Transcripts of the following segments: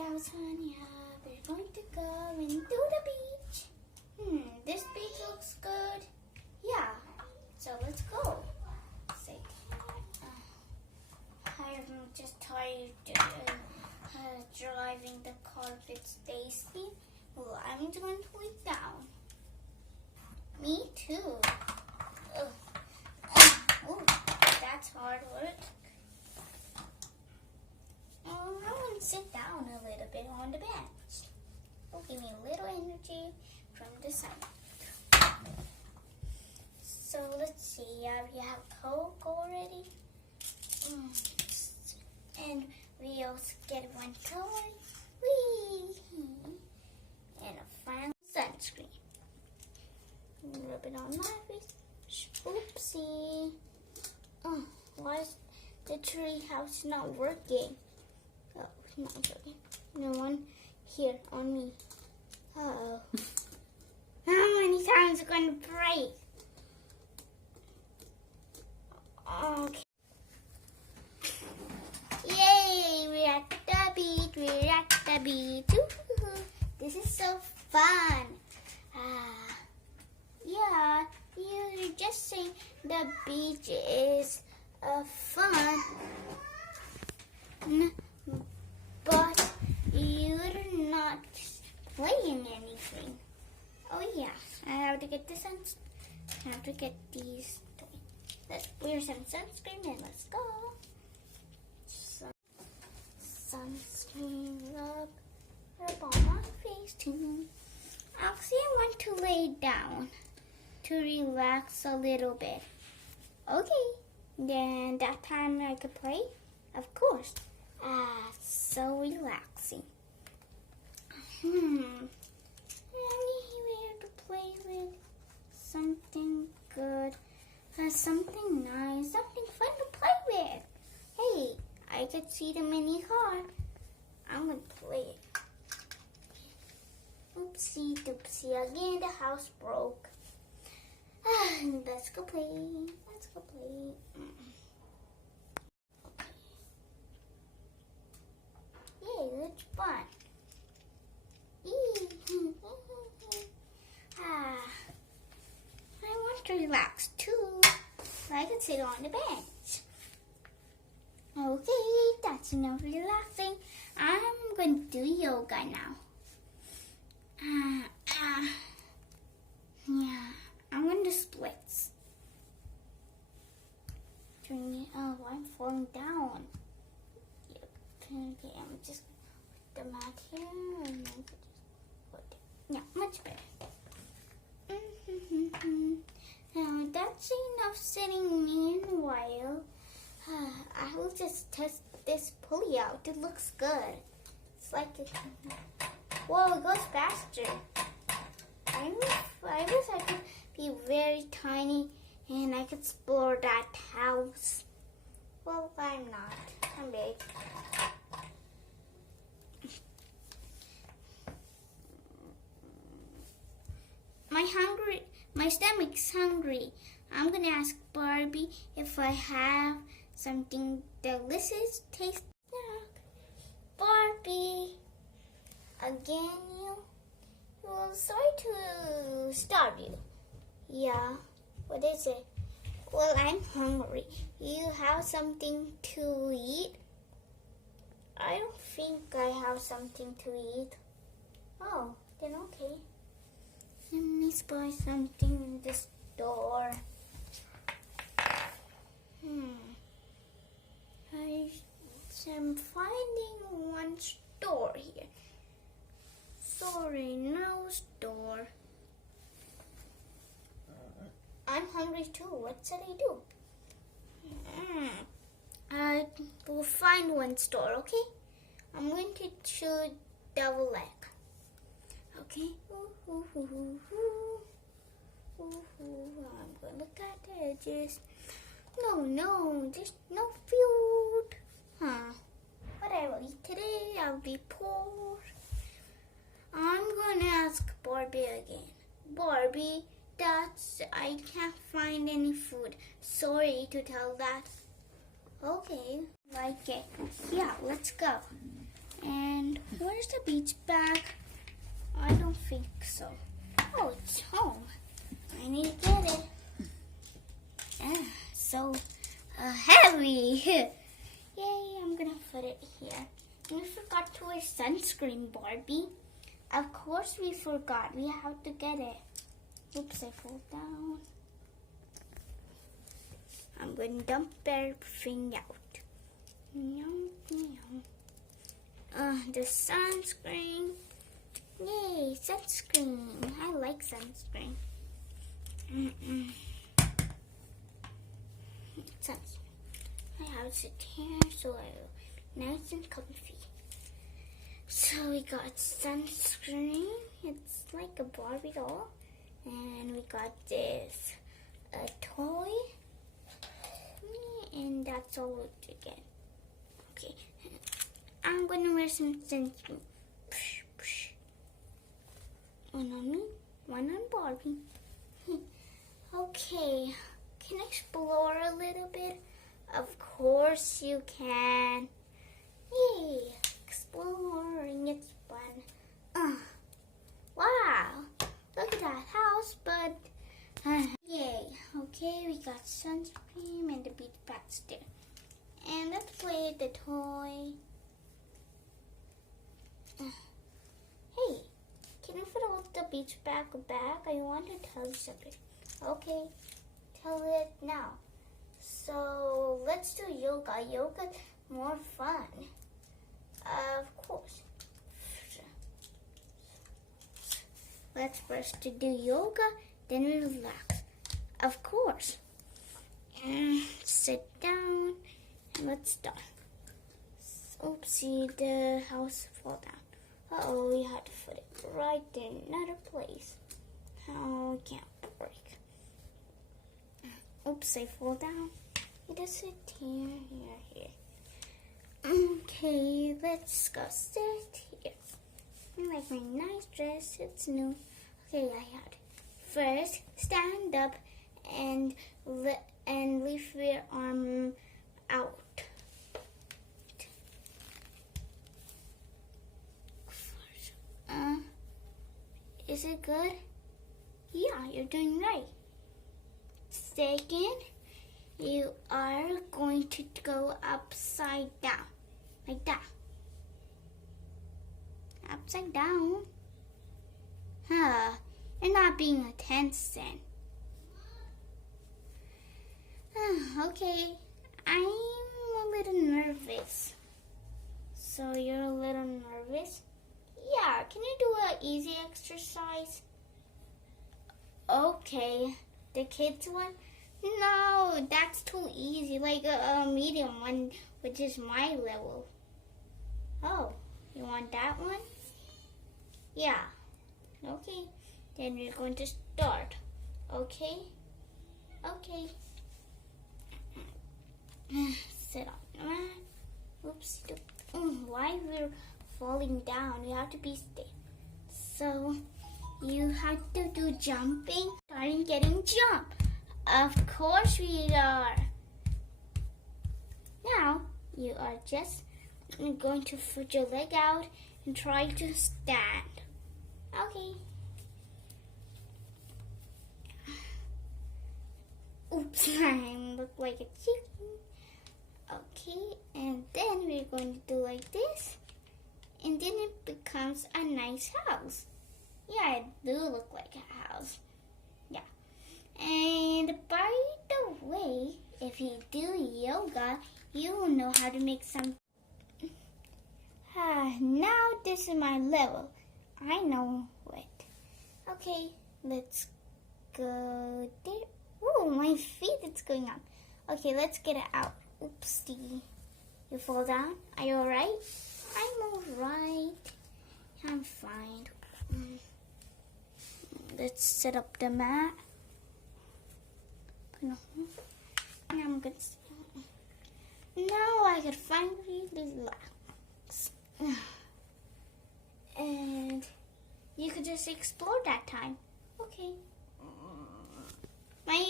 out, Sonia. We're going to go into the beach. This beach looks good. Yeah, so let's go. Say, I'm just tired driving the car with Stacy. Well, I'm going to lay down. Me too. Oh, that's hard work. I'm going to sit down a little bit on the bench. It'll give me a little energy from the sun. So let's see. We have Coke already. And we also get one toy. Whee! And a final sunscreen. Rub it on my face. Oopsie. Oh, why is the tree house not working? Oh, not working. No one here on me. Uh-oh. How many times are going to break? Okay. Yay! We're at the beach. We're at the beach. Woo-hoo-hoo. This is so fun. Yeah, you're just saying the beach is fun, but you're not playing anything. Oh yeah, I have to get this. I have to get these. Let's wear some sunscreen and let's go. Sunscreen rub on my face too. Actually, I want to lay down to relax a little bit. Okay, then that time I could play? Of course. So relaxing. Anywhere to play with? Something good. Something nice. Something fun to play with. Hey, I could see the mini car. I'm going to play it. Oopsie doopsie, again the house broke. Let's go play. Let's go play. Yay, that's fun. I want to relax too. I can sit on the bench. Okay, that's enough relaxing. I'm going to do yoga now. Yeah, I'm going to splits. Oh, I'm falling down. Okay, I'm just put the mat here and then put it. Yeah, much better. Now that's enough sitting meanwhile. I will just test this pulley out. It looks good. It's like it. Whoa, it goes faster. I wish I could be very tiny and I could explore that house. Well, I'm not. I'm big. My stomach's hungry. I'm gonna ask Barbie if I have something delicious taste. Barbie, again you? Well, sorry to starve you. Yeah, what is it? Well, I'm hungry. You have something to eat? I don't think I have something to eat. Oh, then okay. Let me buy something in the store. I'm finding one store here. Sorry, no store. I'm hungry too. What should I do? I will find one store, okay? I'm going to choose double leg. Okay? I'm going to look at the edges. No, just no food. What I will eat today, I'll be poor. I'm going to ask Barbie again. Barbie, I can't find any food. Sorry to tell that. Okay, like it. Yeah, let's go. And Where's the beach bag? I don't think so. Oh, it's home. I need to get it. So heavy. Yay, I'm gonna put it here. We forgot to wear sunscreen, Barbie. Of course we forgot. We have to get it. Oops, I fell down. I'm going to dump everything out. The sunscreen. Yay, sunscreen. I like sunscreen. Sunscreen. I have it sit here so I nice and comfy. So we got sunscreen. It's like a Barbie doll. And we got this a toy. And that's all we get. Okay. I'm gonna wear some sunscreen. One on me, one on Barbie. Okay. Can I explore a little bit? Of course you can. Yay! Exploring, it's fun. Wow! Look at that house, but yay! Okay, we got sunscreen and the beach bag's there. And let's play the toy. Hey, can you put out the beach bag back? I want to tell you something. Okay, tell it now. So let's do yoga. Yoga's more fun. Of course. Let's first do yoga, then we relax. Of course. And sit down and let's start. Oopsie, the house fell down. Uh-oh, we had to put it right in another place. Oh, we can't break. Oops, I fall down. You just sit here, here. Okay, let's go sit here. I like my nice dress, it's new. Okay, I had first stand up and lift your arm out. Is it good? Yeah, you're doing right. Second, you are going to go upside down, like that. Upside down? Huh, you're not being a tense then. Okay, I'm a little nervous. So you're a little nervous? Yeah, can you do an easy exercise? Okay, the kids one? No, that's too easy, like a medium one, which is my level. Oh, you want that one? Yeah. Okay, then we're going to start. Okay? Okay. Sit on. Oops. Why we're falling down? You have to be still. So you have to do jumping. Starting getting jump. Of course we are. Now you are just going to put your leg out and try to stand. Okay. Oops, I look like a chicken. Okay, and then we're going to do like this. And then it becomes a nice house. Yeah, it do look like a house. Yeah. And by the way, if you do yoga, you will know how to make some. Now this is my level. I know it. Okay, let's go there. Oh, my feet is going up. Okay, let's get it out. Oopsie. You fall down? Are you alright? I'm alright. I'm fine. Let's set up the mat. Now I'm gonna. Now I can finally relax. And you could just explore that time. Okay. My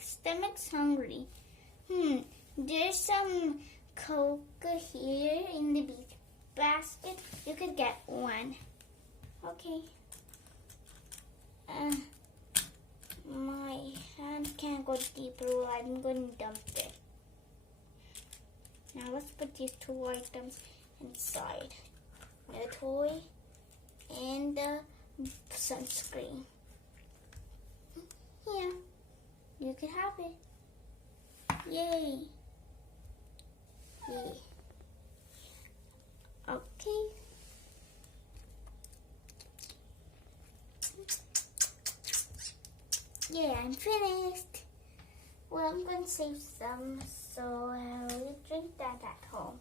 stomach's hungry. There's some Coke here in the beach basket, you could get one. Okay. My hand can't go deeper. I'm going to dump it. Now let's put these two items inside. The toy and the sunscreen. Here, you can have it. Yay. Yay. Okay. Yeah, I'm finished. Well, I'm going to save some, so I'll drink that at home.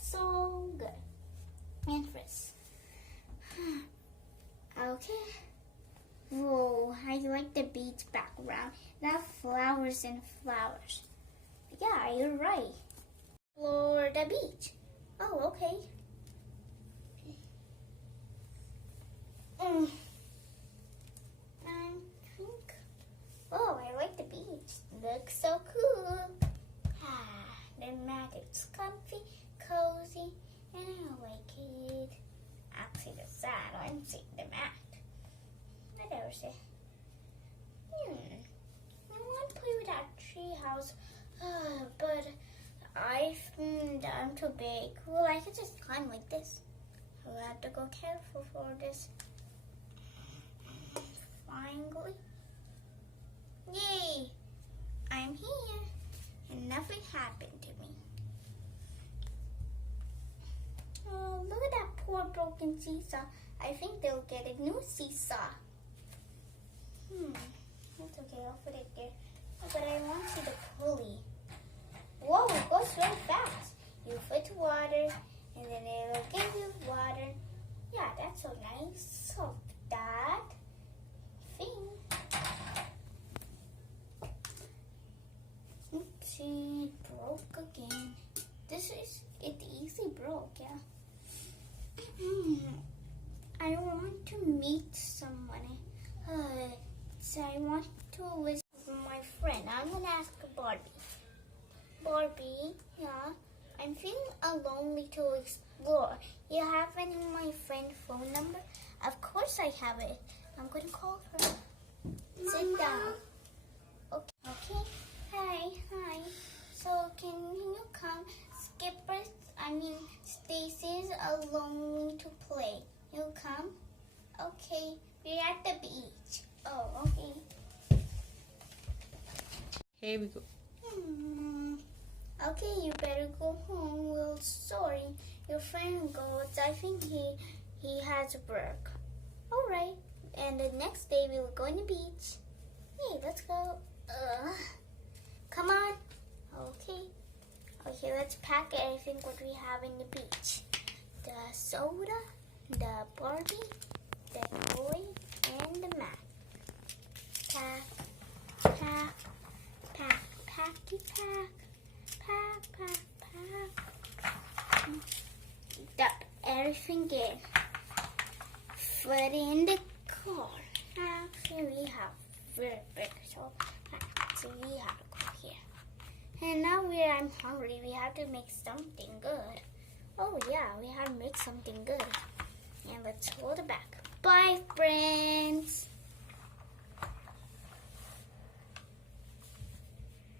So good. And frizz. Okay. Whoa, I like the beach background. Not flowers and flowers. Yeah, you're right. Florida Beach. Oh, okay. Oh, I like the beach. Looks so cool. The mat is comfy, cozy, and I like it. Actually, the sand, I'm seeing the mat. What else? I want to play with that tree house, but I'm too big. Well, I can just climb like this. I'll have to go careful for this. Finally. Yay! I'm here, and nothing happened to me. Oh, look at that poor broken seesaw. I think they'll get a new seesaw. That's okay, I'll put it there. But I want to see the pulley. Whoa, it goes very fast. You put water, and then it'll give you water. Yeah, that's so nice. So that thing. Let's see, it broke again. It easily broke, yeah. I want to meet someone. So I want to listen to my friend. I'm going to ask Barbie. Barbie, yeah, I'm feeling lonely to explore. You have any of my friend's phone number? Of course I have it. I'm going to call her. Mama. Sit down. Okay. Hi. So can you come? Stacy's lonely to play. You come? Okay. We're at the beach. Oh, okay. Here we go. Okay, you better go home. Well, sorry. Your friend goes. I think he has work. All right. And the next day we will go on the beach. Hey, let's go. Come on. Okay, let's pack everything what we have in the beach. The soda, the Barbie, the toy, and the mat. Pack. Dump everything in. Put it in the car. Actually, we have very big, so we have to go here. And now I'm hungry. We have to make something good. Oh yeah, we have to make something good. And let's hold it back. Bye, friends.